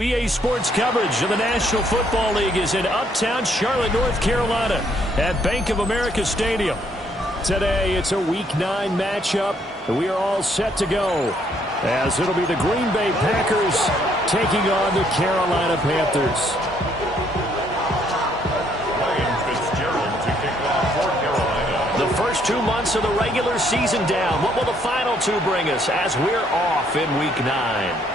EA Sports coverage of the National Football League is in uptown Charlotte, North Carolina at Bank of America Stadium. Today, it's a Week 9 matchup, and we are all set to go as it'll be the Green Bay Packers taking on the Carolina Panthers. The first 2 months of the regular season down. What will the final 2 bring us as we're off in Week 9?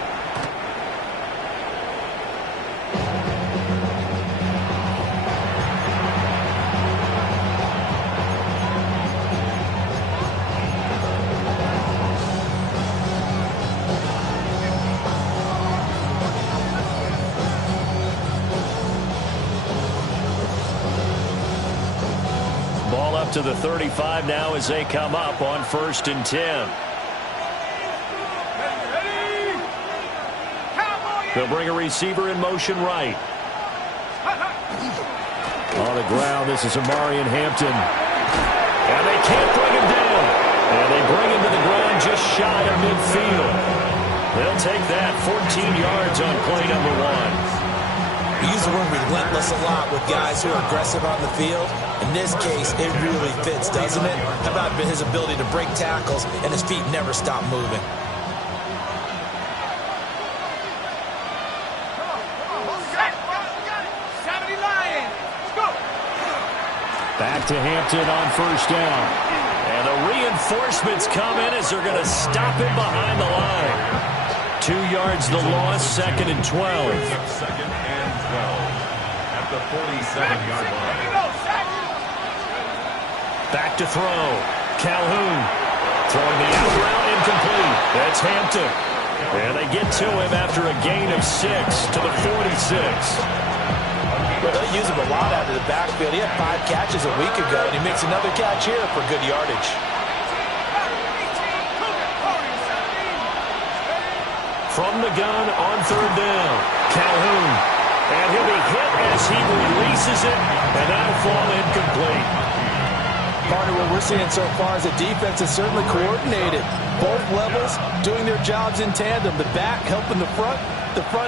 Ball up to the 35 now as they come up on 1st and 10. They'll bring a receiver in motion right. On the ground, this is Omarion Hampton. And they can't bring him down. And they bring him to the ground just shy of midfield. They'll take that 14 yards on play number 1. We use the word relentless a lot with guys who are aggressive on the field. In this case, it really fits, doesn't it? How about his ability to break tackles and his feet never stop moving? Back to Hampton on 1st down. And the reinforcements come in as they're going to stop him behind the line. 2 yards the loss, 2nd and 12. 2nd and 12 at the 47-yard line. Back to throw. Calhoun throwing the out route incomplete. That's Hampton. And they get to him after a gain of 6 to the 46. Well, they'll use him a lot out of the backfield. He had 5 catches a week ago, and he makes another catch here for good yardage. From the gun on 3rd down, Calhoun. And he'll be hit as he releases it, and that'll fall incomplete. Partner, what we're seeing so far is the defense is certainly coordinated. Both levels doing their jobs in tandem. The back helping the front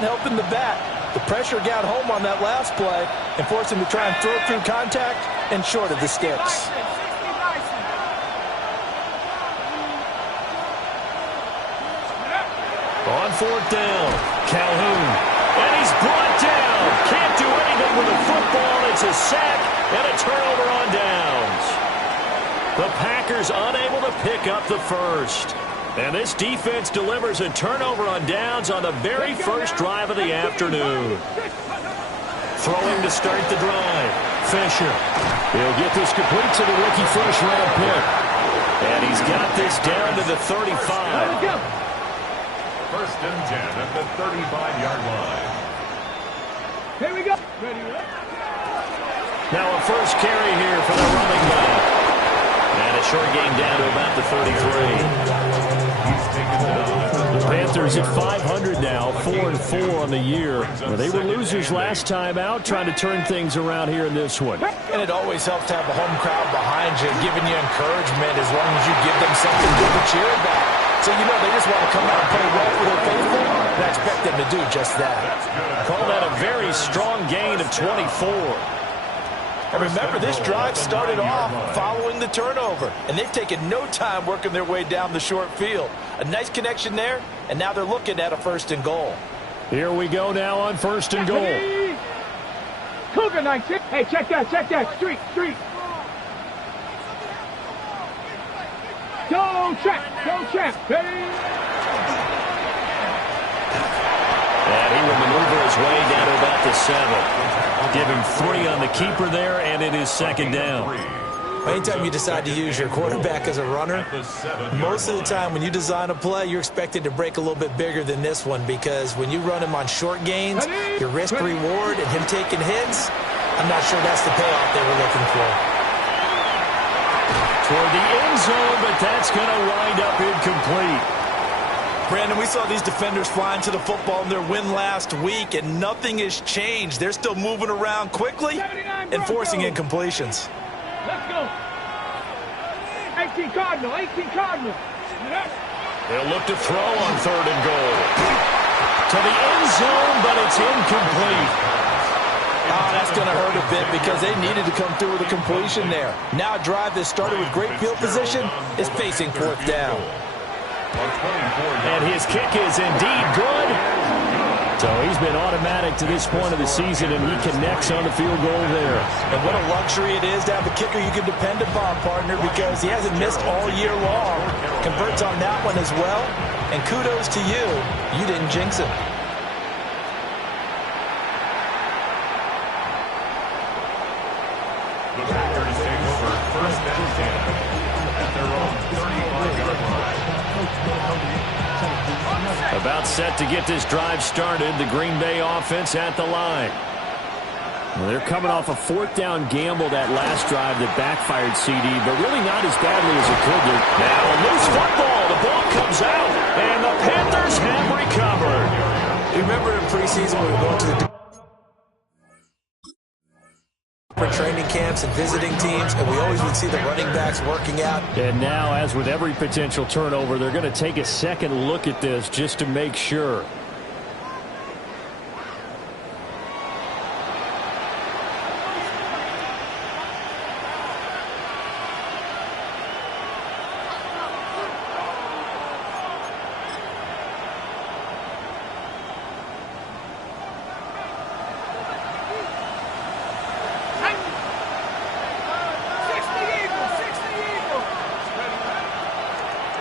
helping the back. The pressure got home on that last play and forced him to try and throw through contact and short of the sticks. On 4th down, Calhoun. And he's brought down. Can't do anything with the football. It's a sack and a turnover on downs. The Packers unable to pick up the first. And this defense delivers a turnover on downs on the very first drive of the afternoon. Throwing to start the drive. Fisher. He'll get this complete to the rookie first-round pick. And he's got this down to the 35. 1st and 10 at the 35-yard line. Here we go. Now a first carry here for the running back. And a short gain down to about the 33. The Panthers at 500 now, 4-4 on the year. They were losers last time out, trying to turn things around here in this one. And it always helps to have a home crowd behind you, giving you encouragement as long as you give them something good to cheer about. So, you know, they just want to come out and play well for their faithful, and I expect them to do just that. Call that a very strong gain of 24. And remember, this drive started off following the turnover, and they've taken no time working their way down the short field. A nice connection there, and now they're looking at a 1st and goal. Here we go now on 1st and goal. Cougar 19. Hey, check that. Street. Go check. Ready? And he will maneuver his way down to about the 7. Give him 3 on the keeper there, and it is 2nd down. Anytime you decide to use your quarterback as a runner, most of the time when you design a play, you're expected to break a little bit bigger than this one, because when you run him on short gains, your risk-reward and him taking hits, I'm not sure that's the payoff they were looking for. Toward the end zone, but that's going to wind up incomplete. Brandon, we saw these defenders flying to the football in their win last week, and nothing has changed. They're still moving around quickly and forcing incompletions. Let's go. 18 Cardinal. They'll look to throw on 3rd and goal. to the end zone, but it's incomplete. Oh, that's going to hurt a bit because they needed to come through with a completion there. Now a drive that started with great field position is facing fourth down. And his kick is indeed good. So he's been automatic to this point of the season, and he connects on the field goal there. And what a luxury it is to have a kicker you can depend upon, partner, because he hasn't missed all year long. Converts on that one as well. And kudos to you. You didn't jinx him. The Packers take over first and 10 at their own 35-yard line. About set to get this drive started. The Green Bay offense at the line. Well, they're coming off a fourth down gamble that last drive that backfired CD, but really not as badly as it could do. Now a loose football. The ball comes out, and the Panthers have recovered. You remember in preseason when we were going to the training camps and visiting teams, and we always would see the running backs working out. And now, as with every potential turnover, they're going to take a second look at this just to make sure.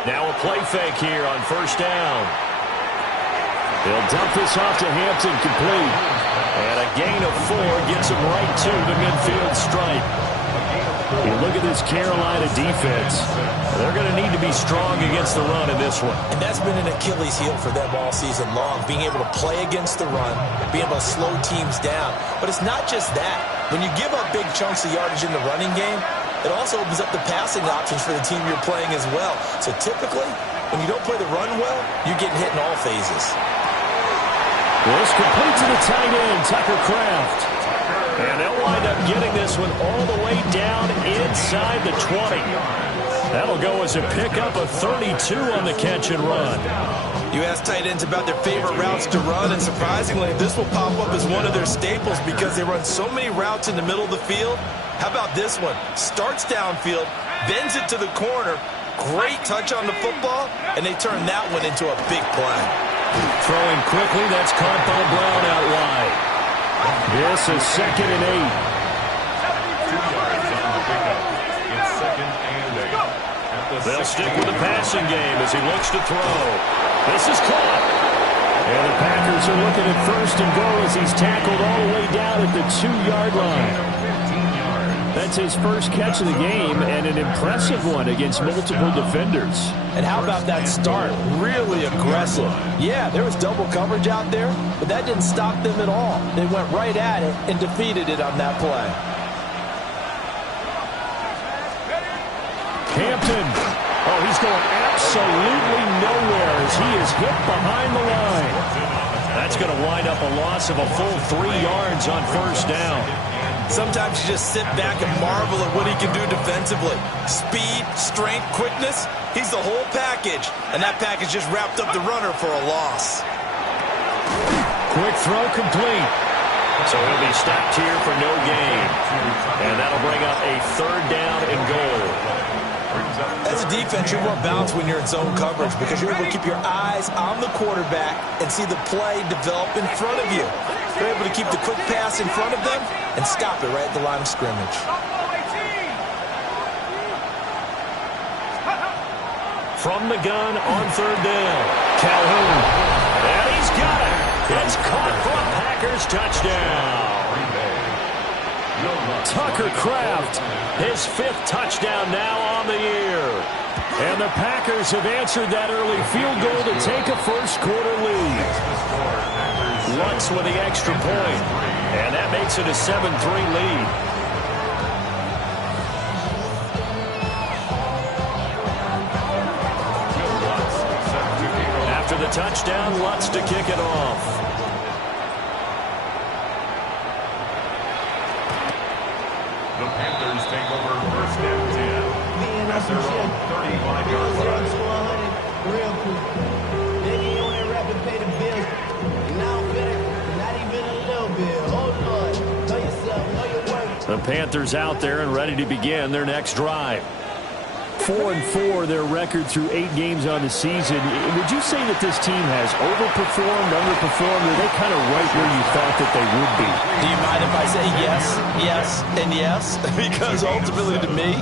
Now a play fake here on first down. They'll dump this off to Hampton, complete. And a gain of 4 gets him right to the midfield stripe. You look at this Carolina defense. They're going to need to be strong against the run in this one. And that's been an Achilles heel for them all season long, being able to play against the run, being able to slow teams down. But it's not just that. When you give up big chunks of yardage in the running game, it also opens up the passing options for the team you're playing as well. So typically, when you don't play the run well, you're getting hit in all phases. Well, it's complete to the tight end, Tucker Kraft. And they'll wind up getting this one all the way down inside the 20. That'll go as a pickup of 32 on the catch and run. You ask tight ends about their favorite routes to run, and surprisingly, this will pop up as one of their staples because they run so many routes in the middle of the field. How about this one? Starts downfield, bends it to the corner, great touch on the football, and they turn that one into a big play. Throwing quickly, that's caught by Brown out wide. This is 2nd and 8. 2 yards on the pickup. It's 2nd and 8. At the They'll 16. stick with the passing game as he looks to throw. This is caught. And the Packers are looking at 1st and goal as he's tackled all the way down at the 2-yard line. That's his first catch of the game, and an impressive one against multiple defenders. And how about that start? Really aggressive. Yeah, there was double coverage out there, but that didn't stop them at all. They went right at it and defeated it on that play. Hampton. Oh, he's going absolutely nowhere as he is hit behind the line. That's going to wind up a loss of a full 3 yards on first down. Sometimes you just sit back and marvel at what he can do defensively. Speed, strength, quickness, he's the whole package. And that package just wrapped up the runner for a loss. Quick throw complete. So he'll be stopped here for no gain. And that'll bring up a 3rd down and goal. As a defense, you're more balanced when you're in zone coverage because you're able to keep your eyes on the quarterback and see the play develop in front of you. You're able to keep the quick pass in front of them and stop it right at the line of scrimmage. From the gun on 3rd down, Calhoun. And he's got it. It's caught for a Packers touchdown. Tucker Kraft, his 5th touchdown now on the year. And the Packers have answered that early field goal to take a first-quarter lead. Lutz with the extra point, and that makes it a 7-3 lead. After the touchdown, Lutz to kick it off. The Panthers take over first and 10 at their own 35-yard line. Real quick. Then you on that rapid pay the bills. The Panthers out there and ready to begin their next drive. 4-4 their record through 8 games on the season. Would you say that this team has overperformed, underperformed, or are they kind of right where you thought that they would be? Do you mind if I say yes, yes, and yes? Because ultimately to me,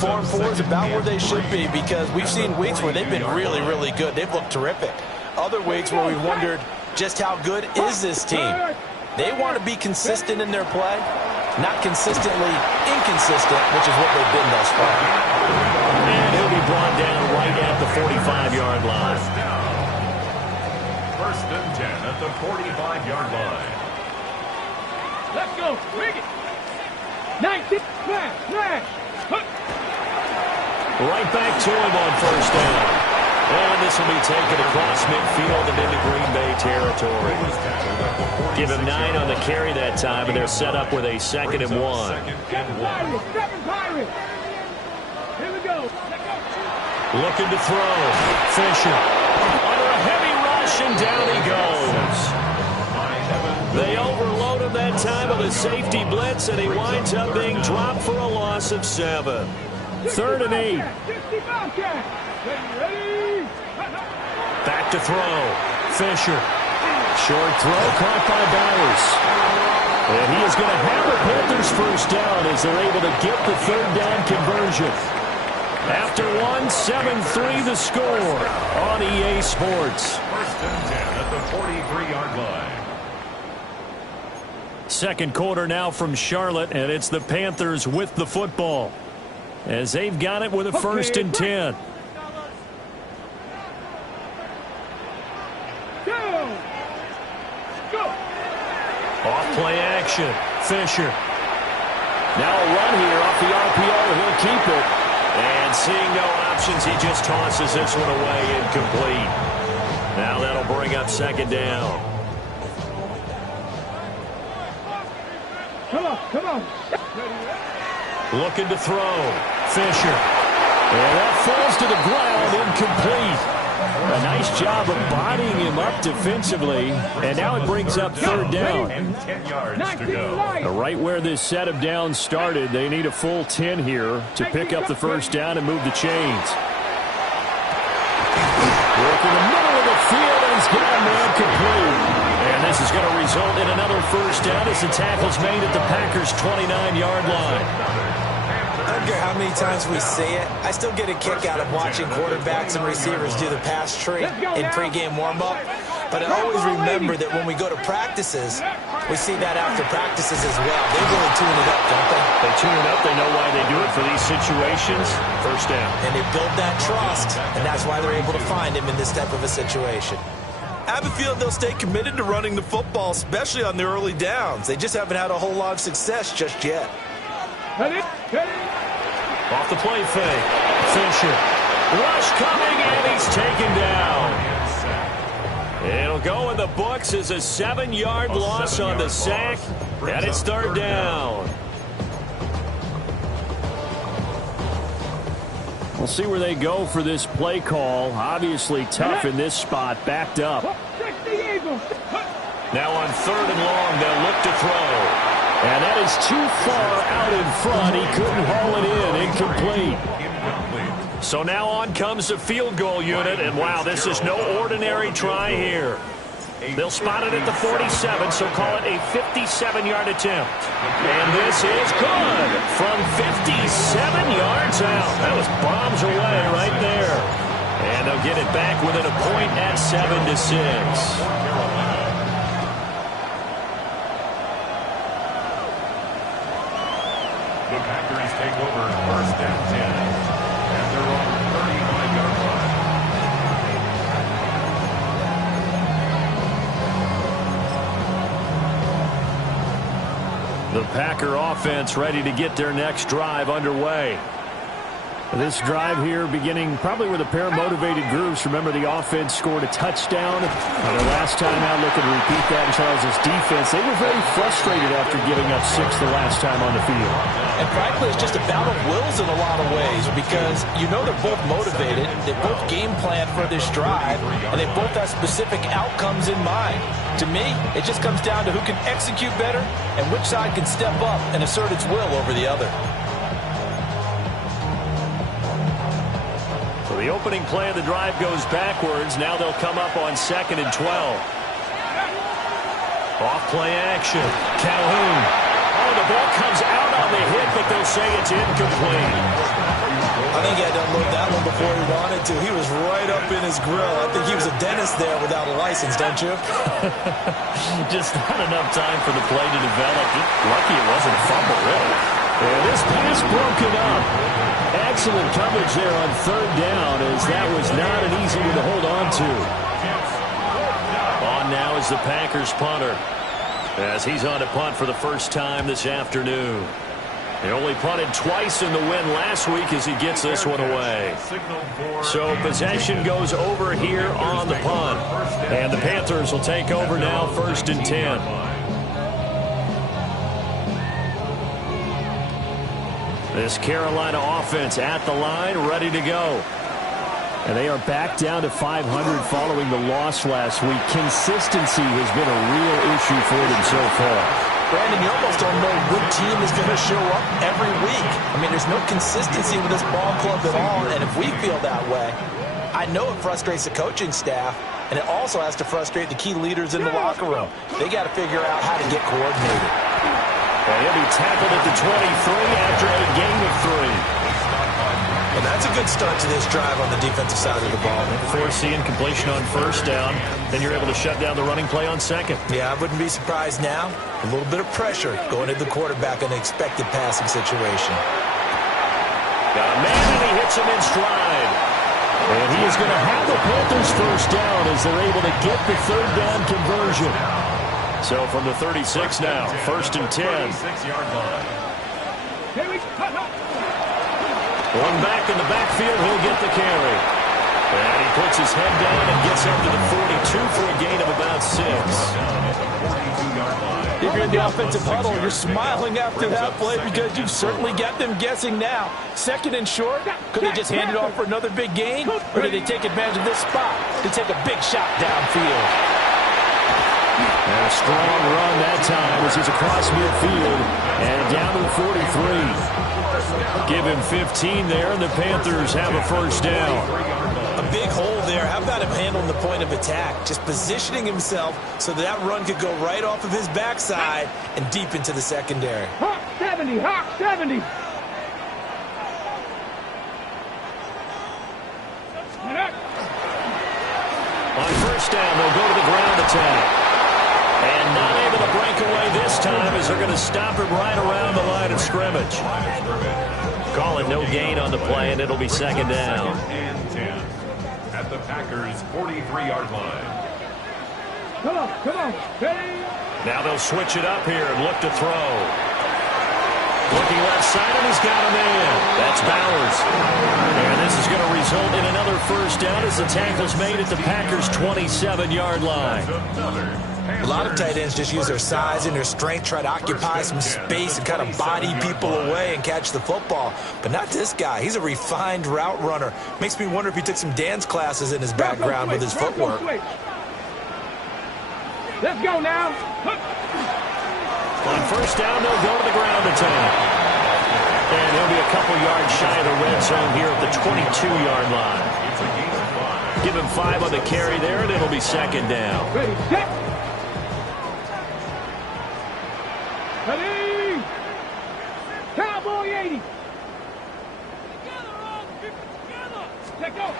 4-4 is about where they should be, because we've seen weeks where they've been really, really good. They've looked terrific. Other weeks where we wondered just how good is this team. They want to be consistent in their play, not consistently inconsistent, which is what they've been thus far. And he'll be brought down right at the 45-yard line. First and 10 at the 45-yard line. Let's go. Bring it. 19. Smash. Right back to him on first down. And this will be taken across midfield and into Green Bay territory. Give him 9 on the carry that time, and they're set up with a 2nd and 1. 7 Pirates. Here we go. Looking to throw. Fisher. Under a heavy rush, and down he goes. They overload him that time with a safety blitz, and he winds up being dropped for a loss of 7. 3rd and 8. Back to throw. Fisher. Short throw caught by Bowers. And he is going to have the Panthers first down as they're able to get the 3rd down conversion. After 7-3 the score on EA Sports. First and 10 at the 43-yard line. Second quarter now from Charlotte, and it's the Panthers with the football, as they've got it with a 1st and 10. Off play action. Fisher. Now a run here off the RPO. He'll keep it. And seeing no options, he just tosses this one away incomplete. Now that'll bring up 2nd down. Come on. Looking to throw. Fisher. And that falls to the ground, incomplete. A nice job of bodying him up defensively, and now it brings up 3rd down. And 10 yards to go. Right where this set of downs started, they need a full 10 here to pick up the 1st down and move the chains. Work in the middle of the field, and he's got a man complete. And this is going to result in another 1st down as the tackle's made at the Packers' 29-yard line. I don't care how many times we see it, I still get a kick out of watching quarterbacks and receivers do the pass tree in pregame warm-up. But I always remember that when we go to practices, we see that after practices as well. They really tune it up, don't they? They tune it up. They know why they do it for these situations. 1st down. And they build that trust, and that's why they're able to find him in this type of a situation. I have a feeling they'll stay committed to running the football, especially on the early downs. They just haven't had a whole lot of success just yet. Off the play fake. Fisher. Rush coming, and he's taken down. It'll go in the books as a 7-yard loss on the sack, and it's 3rd down. We'll see where they go for this play call. Obviously tough in this spot, backed up. Now on 3rd and long, they'll look to throw. And that is too far out in front. He couldn't haul it in. Incomplete. So now on comes the field goal unit. And, wow, this is no ordinary try here. They'll spot it at the 47, so call it a 57-yard attempt. And this is good from 57 yards out. That was bombs away right there. And they'll get it back within a point at 7-6. The Packers take over 1st and 10 at their own 35-yard line. The Packer offense ready to get their next drive underway. This drive here beginning probably with a pair of motivated groups. Remember, the offense scored a touchdown. The last time out, looking to repeat that in Charles' defense. They were very frustrated after giving up 6 the last time on the field. And frankly, it's just a battle of wills in a lot of ways because you know they're both motivated. They both game plan for this drive, and they both have specific outcomes in mind. To me, it just comes down to who can execute better and which side can step up and assert its will over the other. So the opening play of the drive goes backwards. Now they'll come up on 2nd and 12. Off play action. Calhoun. Oh, the ball comes out on the hit, but they'll say it's incomplete. I think he had to unload that one before he wanted to. He was right up in his grill. I think he was a dentist there without a license, don't you? Just not enough time for the play to develop. Lucky it wasn't a fumble, really. And this pass broken up. Excellent coverage there on 3rd down, as that was not an easy one to hold on to. On now is the Packers punter, as he's on to punt for the first time this afternoon. They only punted twice in the win last week as he gets this one away. So possession goes over here on the punt. And the Panthers will take over now, 1st and 10. This Carolina offense at the line, ready to go. And they are back down to 500 following the loss last week. Consistency has been a real issue for them so far. Brandon, you almost don't know what team is going to show up every week. I mean, there's no consistency with this ball club at all, and if we feel that way, I know it frustrates the coaching staff, and it also has to frustrate the key leaders in the locker room. They got to figure out how to get coordinated. Well, he'll be tackled at the 23 after a gain of 3. And that's a good start to this drive on the defensive side of the ball. Forcing completion on 1st down, then you're able to shut down the running play on 2nd. Yeah, I wouldn't be surprised now. A little bit of pressure going to the quarterback in an expected passing situation. Got a man, and he hits him in stride. And he is going to have the Panthers 1st down as they're able to get the 3rd down conversion. So from the 36 now, 1st and 10. 36-yard line. One back in the backfield, he'll get the carry. And he puts his head down and gets up to the 42 for a gain of about 6. If you're in the offensive huddle, you're smiling after that play because you've certainly got them guessing now. 2nd and short, could they just hand it off for another big gain? Or did they take advantage of this spot to take a big shot downfield? And a strong run that time as he's across midfield and down to the 43. Give him 15 there, and the Panthers have a 1st down. A big hole there. How about him handling the point of attack? Just positioning himself so that run could go right off of his backside and deep into the secondary. Hawk 70, Hawk 70. On 1st down, they'll go to the ground attack. And not able to break away this time as they're going to stop him right around the line of scrimmage. Calling no gain on the play, and it'll be 2nd down. And 10 at the Packers' 43-yard line. Come on, ready? Now they'll switch it up here and look to throw. Looking left side, and he's got him in. That's Bowers. And this is going to result in another 1st down as the tackle's made at the Packers' 27-yard line. A lot of tight ends just use their size and their strength, try to occupy some space and kind of body people away and catch the football. But not this guy. He's a refined route runner. Makes me wonder if he took some dance classes in his background with his footwork. Let's go now. On 1st down, they'll go to the ground attack. And he'll be a couple yards shy of the red zone here at the 22-yard line. Give him 5 on the carry there, and it'll be 2nd down. Ready, set. Ready. Cowboy 80. Let go.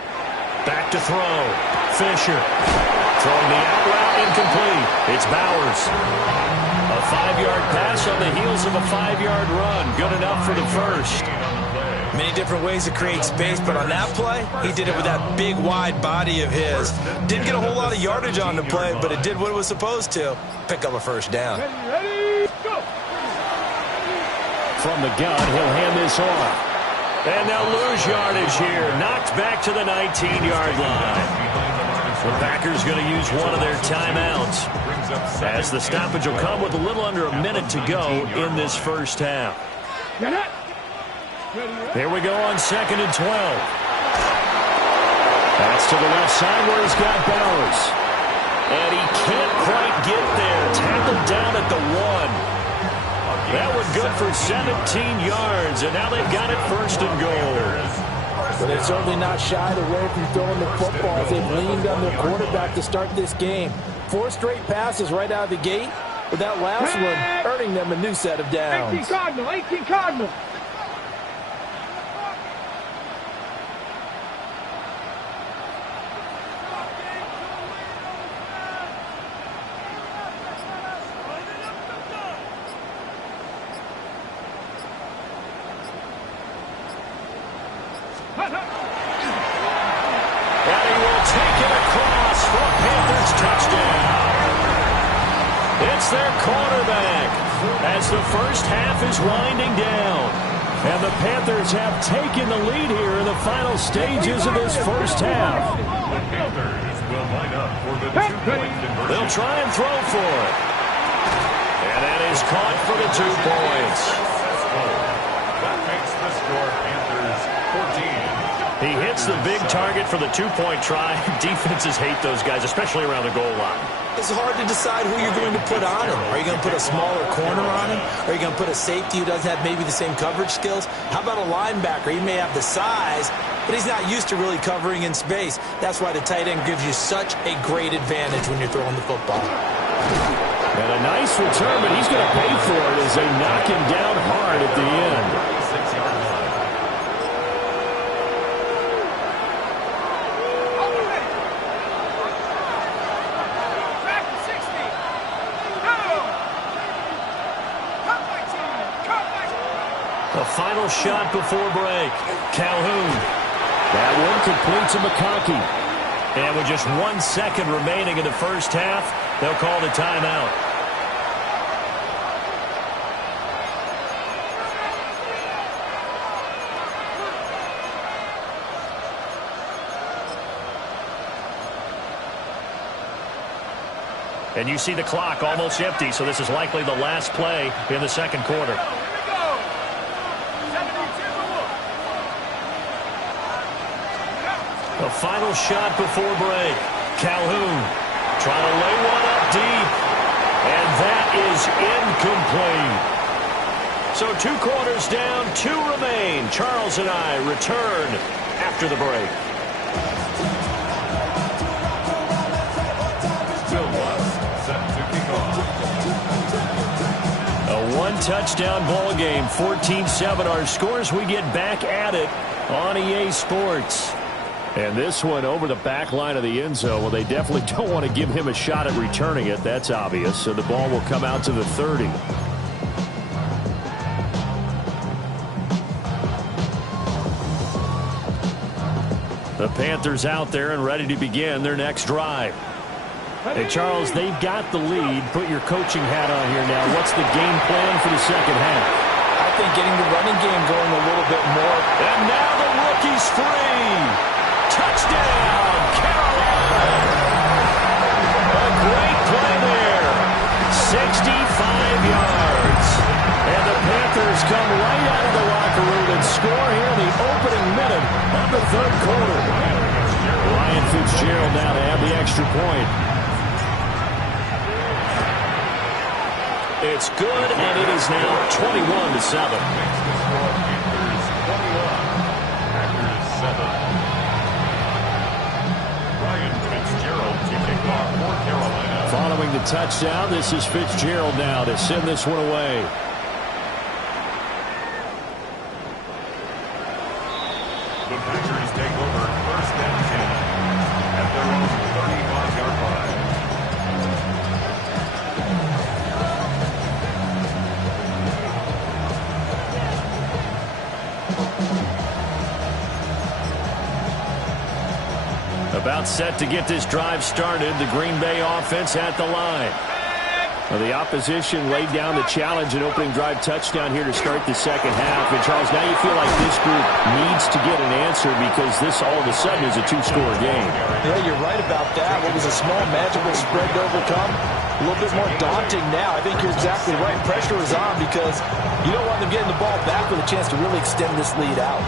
Back to throw. Fisher. Throwing the out route, incomplete. It's Bowers. A 5-yard pass on the heels of a 5-yard run. Good enough for the 1st. Many different ways to create space, but on that play, he did it with that big, wide body of his. Didn't get a whole lot of yardage on the play, but it did what it was supposed to. Pick up a 1st down. Ready, go. From the gun, he'll hand this off. And they'll lose yardage here. Knocked back to the 19-yard line. The Packers going to use one of their timeouts, as the stoppage will come with a little under a minute to go in this first half. Here we go on 2nd and 12. That's to the left side where he's got Bowers. And he can't quite get there. Tackled down at the 1. That was good for 17 yards, and now they've got it 1st and goal. But they're certainly not shied away from throwing the football as they've leaned on their quarterback to start this game. 4 straight passes right out of the gate, with that last one earning them a new set of downs. 18 Cardinal, 18 Cardinal. And he will take it across for a Panthers touchdown. It's their quarterback as the first half is winding down. And the Panthers have taken the lead here in the final stages of this first half. The Panthers will line up for the 2-point conversion. They'll try and throw for it. And that is caught for the 2 points. That makes the score Panthers 14. He hits the big target for the 2-point try. Defenses hate those guys, especially around the goal line. It's hard to decide who you're going to put on him. Are you going to put a smaller corner on him? Are you going to put a safety who doesn't have maybe the same coverage skills? How about a linebacker? He may have the size, but he's not used to really covering in space. That's why the tight end gives you such a great advantage when you're throwing the football. And a nice return, but he's going to pay for it as they knock him down hard at the end. 6-yard line. The final shot before break. Calhoun. That one complete to McConkey. And with just 1 second remaining in the first half, they'll call the timeout. And you see the clock almost empty, so this is likely the last play in the second quarter. The final shot before break. Calhoun trying to lay one up deep. And that is incomplete. So 2 quarters down, 2 remain. Charles and I return after the break. Bill Watts set to kick off. A 1-touchdown ball game, 14-7 our scores. We get back at it on EA Sports. And this one over the back line of the end zone. Well, they definitely don't want to give him a shot at returning it. That's obvious. So the ball will come out to the 30. The Panthers out there and ready to begin their next drive. Hey, Charles, they've got the lead. Put your coaching hat on here now. What's the game plan for the second half? I think getting the running game going a little bit more. And now the rookie's free. Touchdown, Carolina. A great play there. 65 yards. And the Panthers come right out of the locker room and score here in the opening minute of the third quarter. Ryan Fitzgerald now to have the extra point. It's good, and it is now 21-7. Packers 7. Ryan Fitzgerald to kick off for Carolina. Following the touchdown, this is Fitzgerald now to send this one away. The Packers take over 1st and 10 at their own 35-yard line. About set to get this drive started. The Green Bay offense at the line. Well, the opposition laid down the challenge, an opening drive touchdown here to start the second half. And, Charles, now you feel like this group needs to get an answer because this all of a sudden is a two-score game. Yeah, you're right about that. What was a small, magical spread to overcome, a little bit more daunting now. I think you're exactly right. Pressure is on because you don't want them getting the ball back with a chance to really extend this lead out.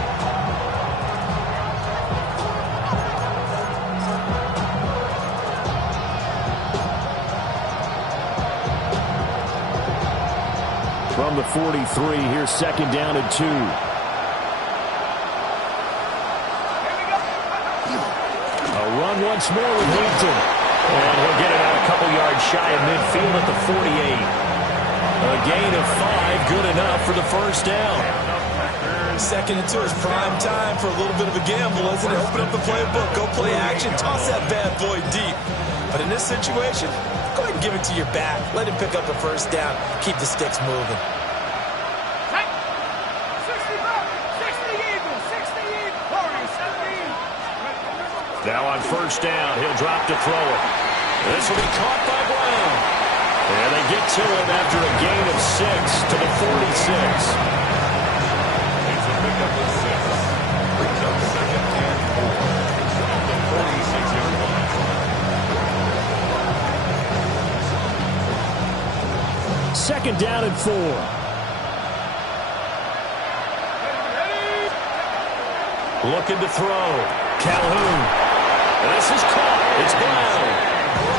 From the 43, here's second down and 2. A run once more with Hampton. And he'll get it out a couple yards shy of midfield at the 48. A gain of 5, good enough for the first down. Second and 2 is prime time for a little bit of a gamble, isn't it? Open up the playbook, go play action, toss that bad boy deep. But in this situation, go ahead and give it to your back. Let him pick up a first down. Keep the sticks moving. Now on first down, he'll drop to throw it. This will be caught by Brown. And they get to him after a gain of 6 to the 46. It's a pickup of 6. Brings up second and 4. At the 46-yard line. Second down and 4. Looking to throw. Calhoun. This is caught. It's Brown.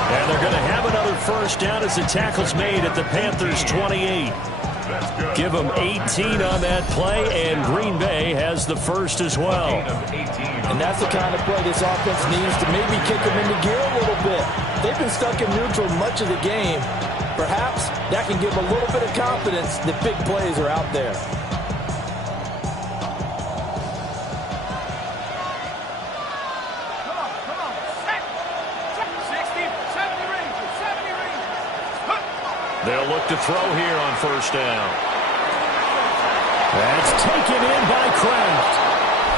And they're going to have another first down as the tackle's made at the Panthers' 28. Give them 18 on that play, and Green Bay has the first as well. And that's the kind of play this offense needs to maybe kick them into gear a little bit. They've been stuck in neutral much of the game. Perhaps that can give them a little bit of confidence that big plays are out there. They'll look to throw here on first down. That's taken in by Kraft.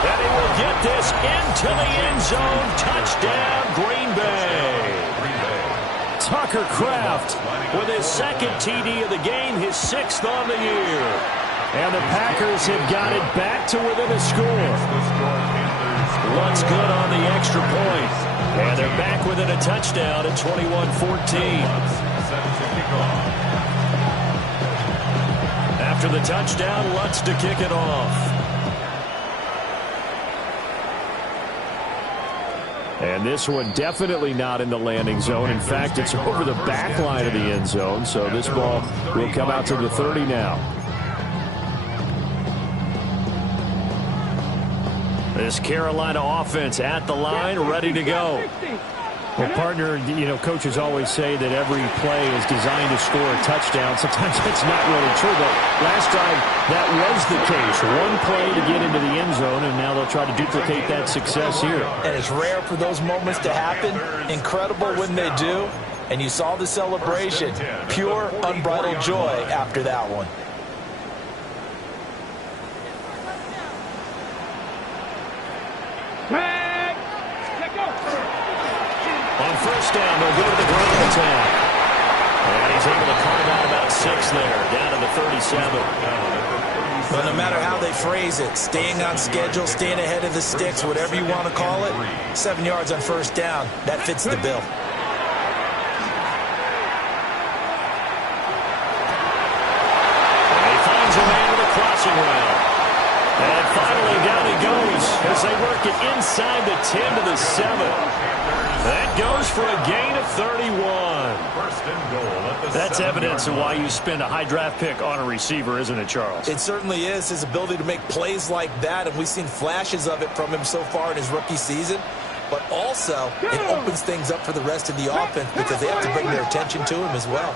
And he will get this into the end zone. Touchdown, Green Bay. Tucker Kraft with his second TD of the game, his 6th on the year. And the Packers have got it back to within a score. Lutz good on the extra point. And they're back within a touchdown at 21-14. After the touchdown, Lutz to kick it off. And this one definitely not in the landing zone. In fact, it's over the back line of the end zone. So this ball will come out to the 30 now. This Carolina offense at the line, ready to go. Well, partner, you know, coaches always say that every play is designed to score a touchdown. Sometimes that's not really true, but last drive that was the case. One play to get into the end zone, and now they'll try to duplicate that success here. And it's rare for those moments to happen. Incredible when they do. And you saw the celebration. Pure, unbridled joy after that one. On first down, they'll go to the ground attack. And he's able to carve out about 6 there, down to the 37. But no matter how they phrase it, staying on schedule, staying ahead of the sticks, whatever you want to call it, 7 yards on first down, that fits the bill. And he finds a man with a crossing route. And finally down he goes as they work it inside the 10 to the 7. That goes for a gain of 31. First and goal. That's evidence of why you spend a high draft pick on a receiver, isn't it, Charles? It certainly is. His ability to make plays like that, and we've seen flashes of it from him so far in his rookie season. But also, it opens things up for the rest of the offense because they have to bring their attention to him as well.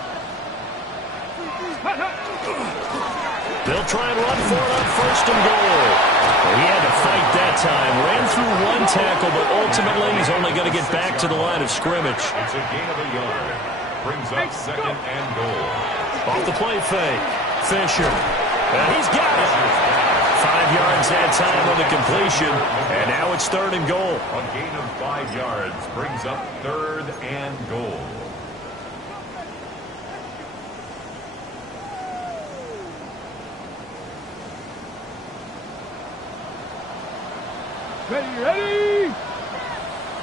They'll try and run for it on first and goal. He had to fight that time. Ran through one tackle, but ultimately he's only going to get back to the line of scrimmage. It's a gain of a yard. Brings up second and goal. Off the play fake. Fisher. And he's got it. 5 yards that time on the completion. And now it's third and goal. A gain of 5 yards brings up third and goal. Ready.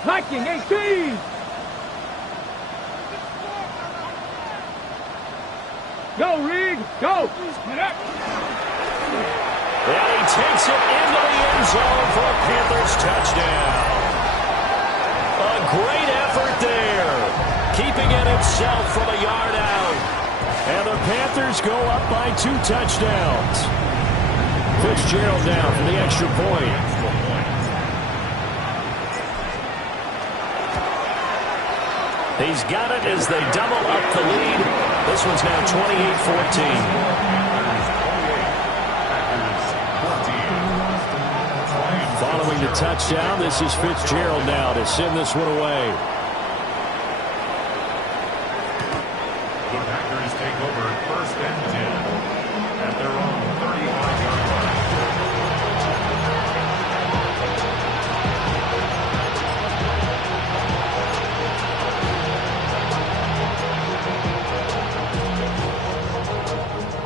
Liking 18. Go, Reed. Go. And he takes it into the end zone for a Panthers touchdown. A great effort there. Keeping it himself from a yard out. And the Panthers go up by 2 touchdowns. Fitzgerald now for the extra point. He's got it as they double up the lead. This one's now 28-14. Following the touchdown, this is Fitzgerald now to send this one away. The Packers take over 1st and 10 at their own 35-yard line.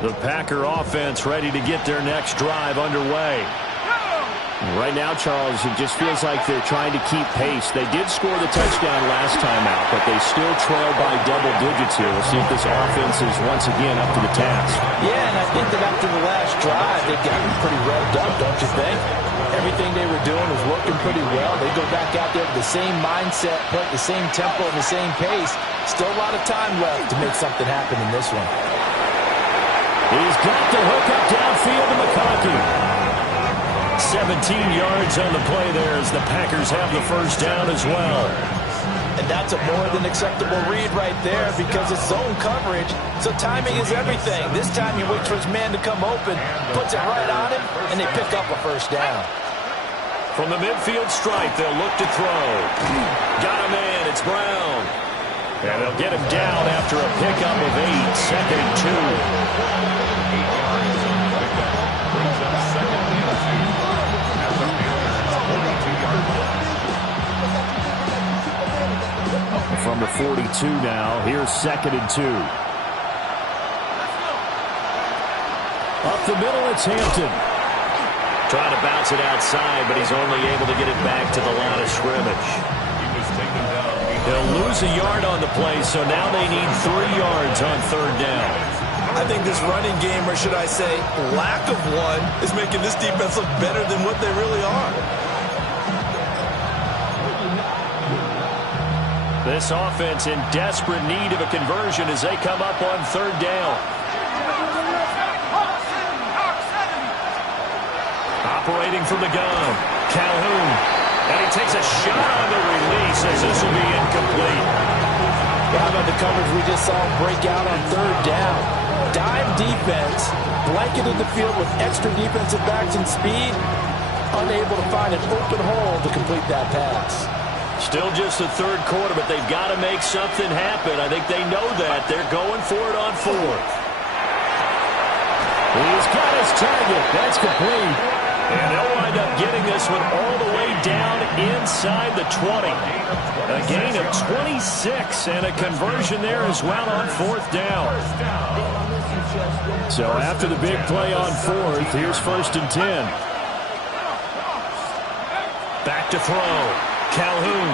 The Packer offense ready to get their next drive underway. Right now, Charles, it just feels like they're trying to keep pace. They did score the touchdown last time out, but they still trail by double digits here. We'll see if this offense is once again up to the task. Yeah, and I think that after the last drive, they've gotten pretty revved up, don't you think? Everything they were doing was working pretty well. They go back out there with the same mindset, play at the same tempo and the same pace. Still a lot of time left to make something happen in this one. He's got the hook up downfield to McConkey. 17 yards on the play there as the Packers have the first down as well. And that's a more than acceptable read right there because it's zone coverage, so timing is everything. This time he waits for his man to come open, puts it right on him, and they pick up a first down. From the midfield stripe, they'll look to throw. Got a man, it's Brown. And they'll get him down after a pickup of 8, 2nd and 2. From the 42 now, here's 2nd and 2. Up the middle, it's Hampton. Trying to bounce it outside, but he's only able to get it back to the line of scrimmage. They'll lose a yard on the play, so now they need 3 yards on 3rd down. I think this running game, or should I say lack of one, is making this defense look better than what they really are. This offense in desperate need of a conversion as they come up on 3rd down. Operating from the gun, Calhoun. And he takes a shot on the release as this will be incomplete. How about the coverage we just saw break out on 3rd down? Dime defense, blanketed the field with extra defensive backs and speed, unable to find an open hole to complete that pass. Still just the 3rd quarter, but they've got to make something happen. I think they know that. They're going for it on 4th. He's got his target. That's complete. And they'll wind up getting this one all the way down inside the 20. A gain of 26 and a conversion there as well on 4th down. So after the big play on 4th, here's 1st and 10. Back to throw. Calhoun.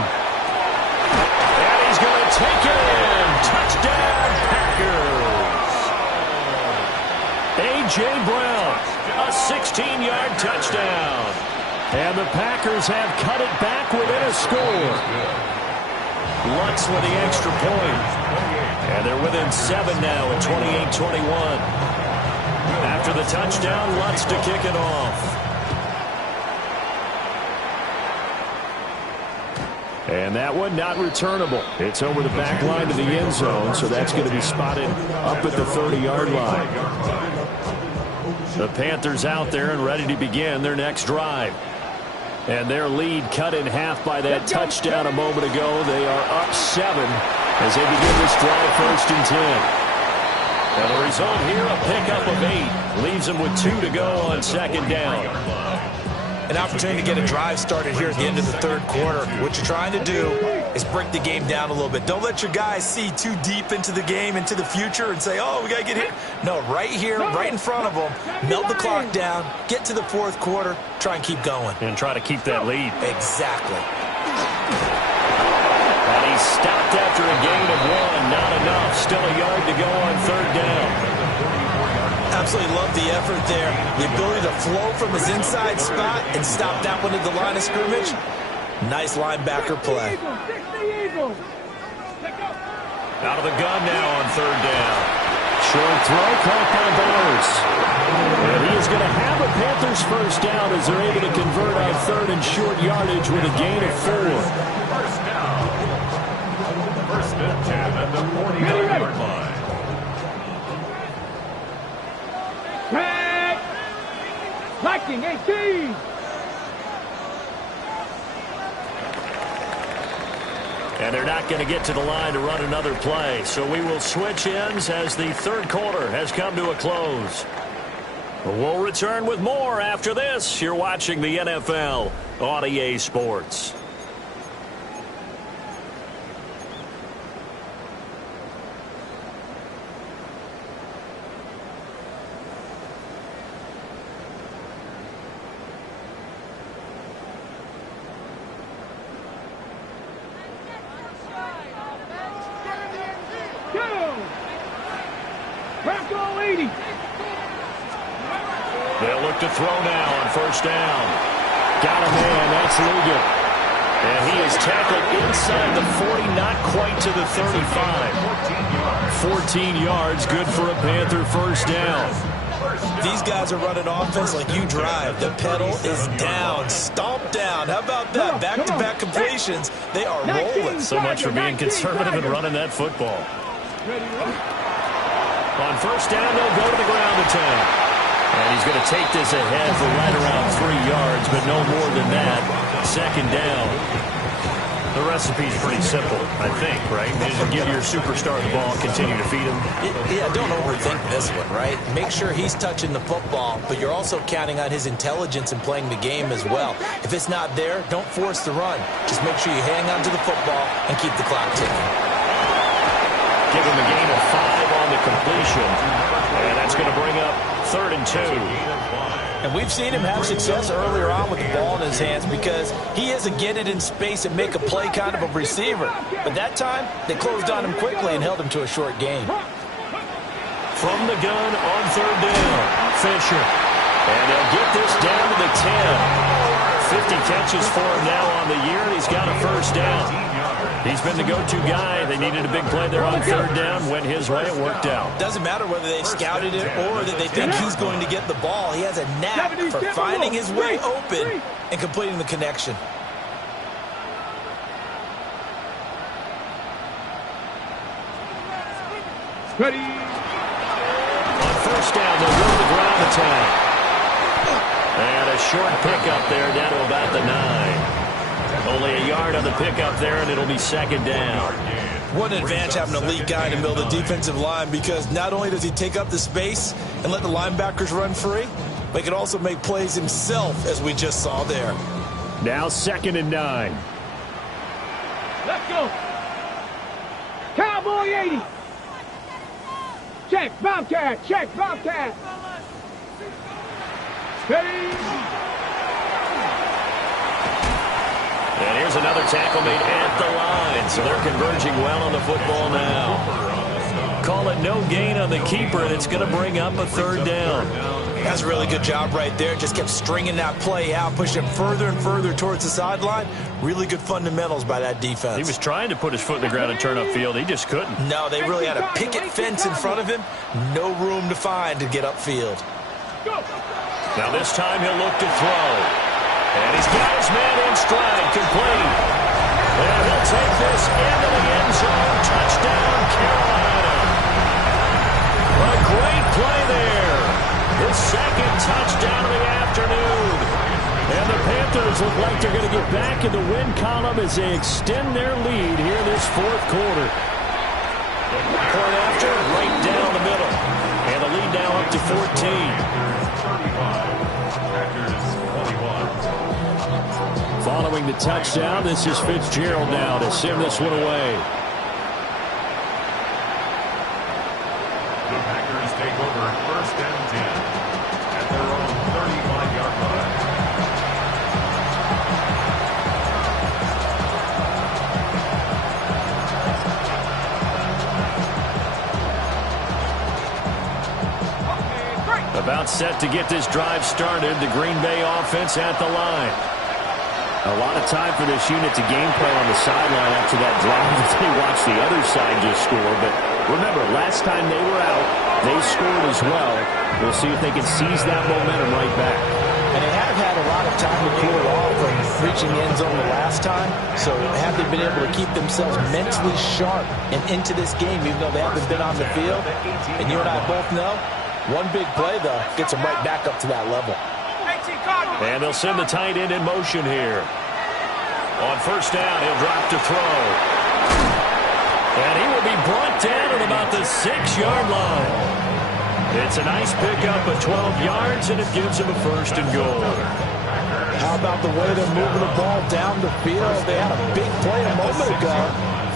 And he's going to take it in. Touchdown, Packers. A.J. Brown, a 16-yard touchdown. And the Packers have cut it back within a score. Lutz with the extra point. And they're within 7 now at 28-21. After the touchdown, Lutz to kick it off. And that one not returnable. It's over the back line to the end zone, so that's going to be spotted up at the 30-yard line. The Panthers out there and ready to begin their next drive. And their lead cut in half by that touchdown a moment ago. They are up 7 as they begin this drive 1st and 10. And the result here, a pickup of 8. Leaves them with 2 to go on 2nd down. An opportunity to get a drive started here at the end of the third quarter. What you're trying to do is break the game down a little bit. Don't let your guys see too deep into the game, into the future, and say, oh, we got to get here. No, right here, right in front of them, melt the clock down, get to the fourth quarter, try and keep going. And try to keep that lead. Exactly. And he's stopped after a gain of 1. Not enough. Still a yard to go on third down. Absolutely love the effort there. The ability to flow from his inside spot and stop that one at the line of scrimmage. Nice linebacker play. Out of the gun now on third down. Short throw caught by Bowers. And he is going to have a Panthers first down as they're able to convert on third and short yardage with a gain of 4. First down. First and 10 at the 49-yard line. Tag! Liking 18! And they're not going to get to the line to run another play. So we will switch ends as the third quarter has come to a close. We'll return with more after this. You're watching the NFL on EA Sports. They'll look to throw now on first down. Got a man, that's Lugan. And he is tackled inside the 40, not quite to the 35. 14 yards, good for a Panther first down. These guys are running offense like you drive. The pedal is down, stomped down. How about that? Back-to-back completions. They are rolling. So much for being conservative and running that football. On first down, they'll go to the ground attack. And he's going to take this ahead for right around 3 yards, but no more than that. Second down. The recipe's pretty simple, I think, right? Just give your superstar the ball, continue to feed him. Yeah, don't overthink this one, right? Make sure he's touching the football, but you're also counting on his intelligence in playing the game as well. If it's not there, don't force the run. Just make sure you hang on to the football and keep the clock ticking. Give him a gain of 5 on the completion. And that's going to bring up 3rd and 2. And we've seen him have success earlier on with the ball in his hands because he has to get it in space and make a play kind of a receiver. But that time, they closed on him quickly and held him to a short gain. From the gun on third down, Fisher. And they'll get this down to the 10. 50 catches for him now on the year, and he's got a first down. He's been the go-to guy. They needed a big play there on third down. Went his way. It worked out. Doesn't matter whether they've scouted it or that they think he's going to get the ball. He has a knack for finding his way open and completing the connection. Ready. On first down, they'll go to the ground attack. And a short pickup there down to about the 9. Only a yard on the pickup there, and it'll be second down. What an advantage having an elite guy in the middle of the defensive line, because not only does he take up the space and let the linebackers run free, but he can also make plays himself, as we just saw there. Now 2nd and 9. Let's go. Cowboy 80. Check, Bobcat. Check, Bobcat. Ready. And here's another tackle made at the line. So they're converging well on the football now. Call it no gain on the keeper, and it's going to bring up a third down. That's a really good job right there. Just kept stringing that play out, pushing him further and further towards the sideline. Really good fundamentals by that defense. He was trying to put his foot in the ground and turn upfield. He just couldn't. No, they really had a picket fence in front of him. No room to find to get upfield. Now this time he'll look to throw. And he's got his man in stride, complete. And he'll take this into the end zone. Touchdown, Carolina. A great play there. His second touchdown of the afternoon. And the Panthers look like they're going to get back in the win column as they extend their lead here this fourth quarter. Point after, right down the middle. And the lead now up to 14. 35, Packers 21. Following the touchdown, this is Fitzgerald now to send this one away. The Packers take over 1st and 10 at their own 35-yard line. About set to get this drive started. The Green Bay offense at the line. A lot of time for this unit to game plan on the sideline after that drive as they watch the other side just score. But remember, last time they were out, they scored as well. We'll see if they can seize that momentum right back. And they have had a lot of time to cool off from reaching the end zone the last time. So have they been able to keep themselves mentally sharp and into this game, even though they haven't been on the field? And you and I both know, one big play, though, gets them right back up to that level. And they'll send the tight end in motion here. On 1st down, he'll drop to throw. And he will be brought down at about the 6-yard line. It's a nice pickup of 12 yards, and it gives him a 1st and goal. How about the way they're moving the ball down the field? They had a big play a moment ago.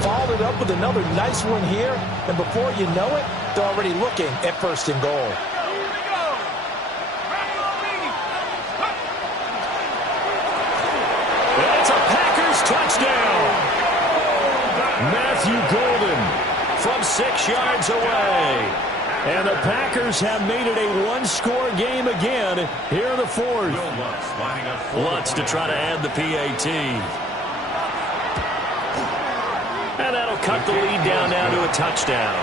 Followed it up with another nice one here. And before you know it, they're already looking at 1st and goal. It's a Packers touchdown. Matthew Golden from 6 yards away. And the Packers have made it a one-score game again here in the 4th. Lutz to try to add the PAT. And that'll cut the lead down now to a touchdown.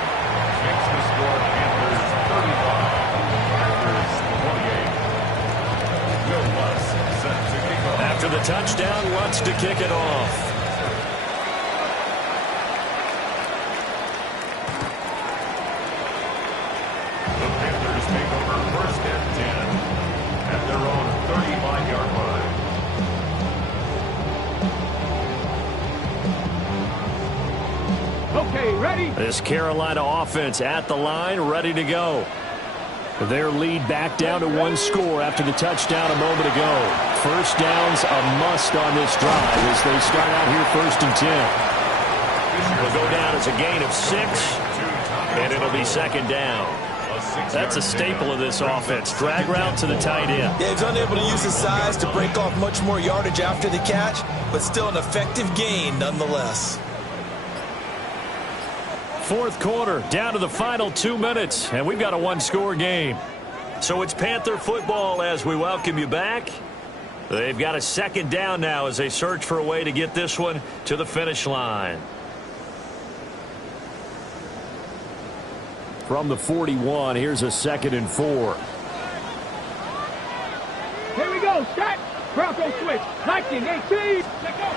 Makes the score Panthers 35, Packers 28. Will Lutz set to kick off. After the touchdown, Lutz to kick it off. The Panthers take over 1st and 10 at their own 35-yard line. Okay, ready? This Carolina offense at the line, ready to go. Their lead back down to 1 score after the touchdown a moment ago. 1st down's a must on this drive as they start out here 1st and 10. Will go down as a gain of 6, and it'll be 2nd down. That's a staple of this offense. Drag route to the tight end. Yeah, he's unable to use his size to break off much more yardage after the catch, but still an effective gain nonetheless. 4th quarter, down to the final 2 minutes, and we've got a one-score game. So it's Panther football as we welcome you back. They've got a 2nd down now as they search for a way to get this one to the finish line. From the 41, here's a 2nd and 4. Here we go, Scott. Bronco switch. 19, 18. Let's go.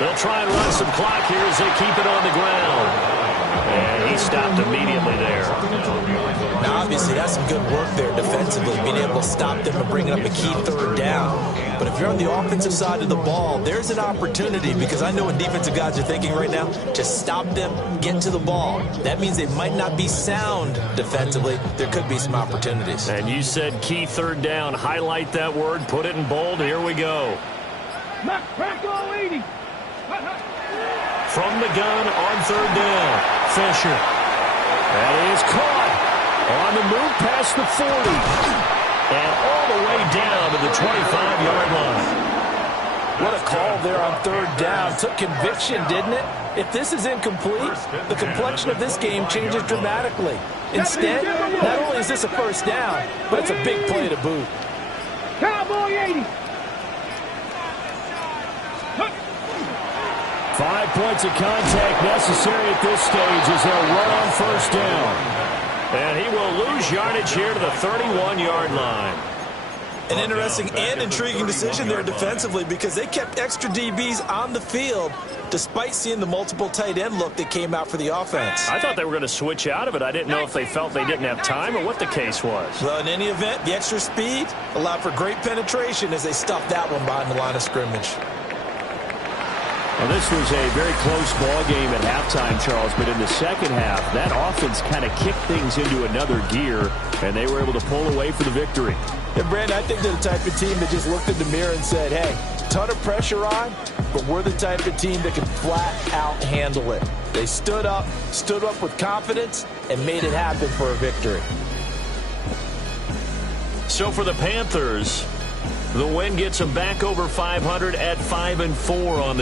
They'll try and run some clock here as they keep it on the ground. And he stopped immediately there. Now, obviously, that's some good work there defensively, being able to stop them and bringing up a key 3rd down. But if you're on the offensive side of the ball, there's an opportunity, because I know what defensive guys are thinking right now. Just stop them, get to the ball. That means they might not be sound defensively. There could be some opportunities. And you said key 3rd down. Highlight that word. Put it in bold. Here we go. Bronco 80. From the gun on 3rd down. Fisher. That is caught. On the move past the 40. And all the way down to the 25-yard line. What a call there on 3rd down. Took conviction, didn't it? If this is incomplete, the complexion of this game changes dramatically. Instead, not only is this a 1st down, but it's a big play to boot. Cowboy 80. 5 points of contact necessary at this stage as they'll run on 1st down. And he will lose yardage here to the 31-yard line. An interesting and intriguing decision there defensively, because they kept extra DBs on the field despite seeing the multiple tight end look that came out for the offense. I thought they were going to switch out of it. I didn't know if they felt they didn't have time or what the case was. Well, in any event, the extra speed allowed for great penetration as they stuffed that one behind the line of scrimmage. Well, this was a very close ball game at halftime, Charles, but in the second half, that offense kind of kicked things into another gear, and they were able to pull away for the victory. And, Brandon, I think they're the type of team that just looked in the mirror and said, hey, ton of pressure on, but we're the type of team that can flat out handle it. They stood up with confidence, and made it happen for a victory. So for the Panthers, the win gets them back over 500 at 5-4 on the